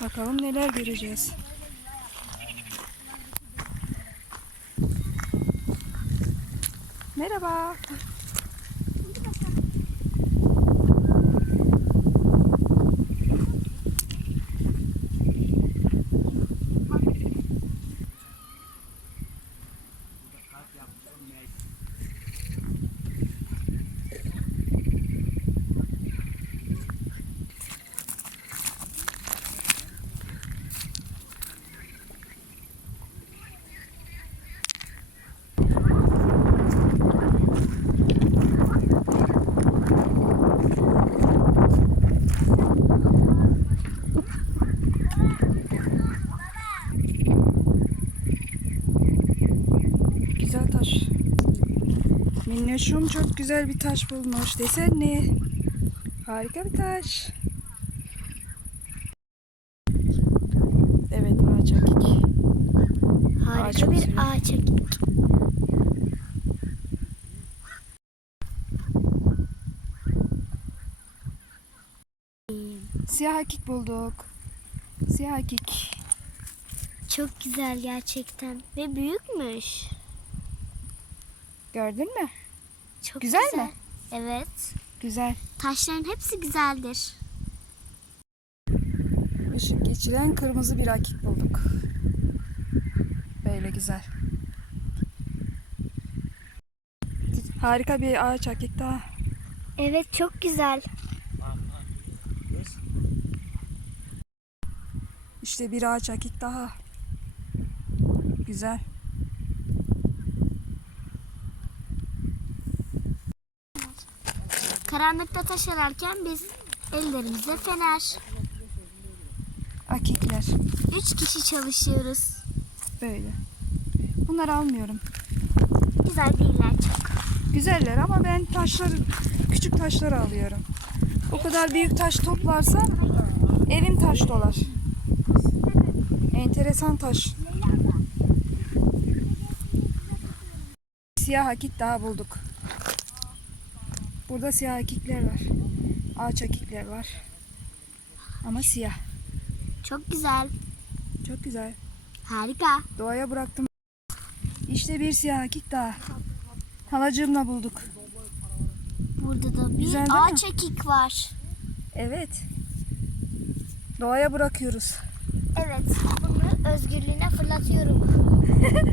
Bakalım neler göreceğiz. Merhaba. Güzel taş. Minnoşum çok güzel bir taş bulmuş desene. Harika bir taş. Evet ağaç hakik. Harika Ağaç bir kusuyor. ağaç hakik. Siyah hakik bulduk. Siyah hakik. Çok güzel gerçekten ve büyükmüş. Gördün mü? Çok Güzel mi? Evet. Güzel. Taşların hepsi güzeldir. Işık geçiren kırmızı bir hakik bulduk. Böyle güzel. Harika bir ağaç hakik daha. Evet çok güzel. İşte bir ağaç hakik daha. Güzel. Karanlıkta taş ararken biz ellerimizde fener. Hakikler. Üç kişi çalışıyoruz. Böyle. Bunları almıyorum. Güzel değiller çok. Güzeller ama ben taşları, küçük taşları alıyorum. O kadar büyük taş toplarsam evim taş dolar. Enteresan taş. Siyah hakik daha bulduk. Burada siyah hakikler var. Ağaç hakikler var. Ama siyah. Çok güzel. Çok güzel. Harika. Doğaya bıraktım. İşte bir siyah hakik daha. Halacığımla bulduk. Burada da bir Güzel değil mi? ağaç hakik var. Evet. Doğaya bırakıyoruz. Evet. Bunu özgürlüğüne fırlatıyorum.